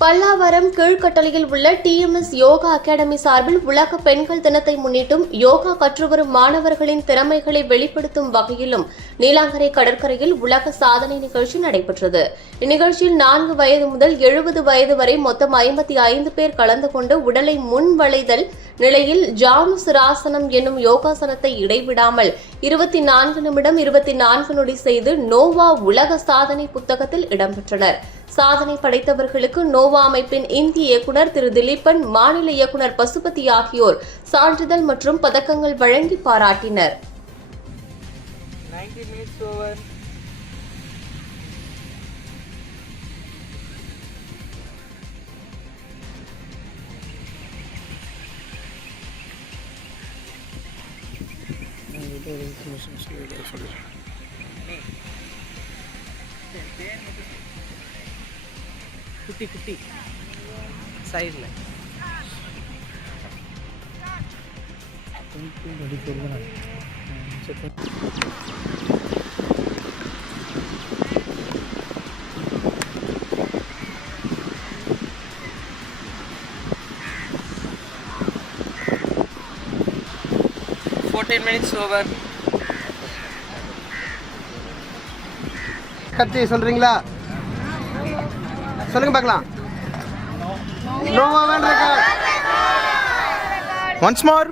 பல்லாவரம் கீழ்கட்டளையில் உள்ள TMS yoga academy சார்பில் உலக பெண்கள் தினத்தை முன்னிட்டும் யோகா கற்றுவரும் மாணவர்களின் திறமைகளை வெளிப்படுத்தும் வகையிலும் நீலாங்கரை கடற்கரையில் உலக சாதனை நிகழ்ச்சி நடைபெற்றது. இந்நிகழ்ச்சியில் 4 வயது முதல் 70 வயது வரை மொத்தம் 55 பேர் கலந்து கொண்டு உடலை முன் வளைதல் நிலையில் ஜானுசிராசனம் என்னும் யோகாசனத்தை இடைவிடாமல் 24 நிமிடம் 24 நொடி செய்து நோவா உலக சாதனை புத்தகத்தில் இடம்பெற்றனர். சாதனை படைத்தவர்களுக்கு நோவா அமைப்பின் இந்திய இயக்குநர் திரு திலீபன், மாநில இயக்குநர் பசுபதி ஆகியோர் சான்றிதழ் மற்றும் பதக்கங்கள் வழங்கி பாராட்டினர். 90 minutes over. குட்டி சைடில் minutes over. கத்தி சொல்றீங்களா? சொல்லுங்க பார்க்கலாம். நோவா வேர்ல்ட் ரெக்கார்ட். Once more.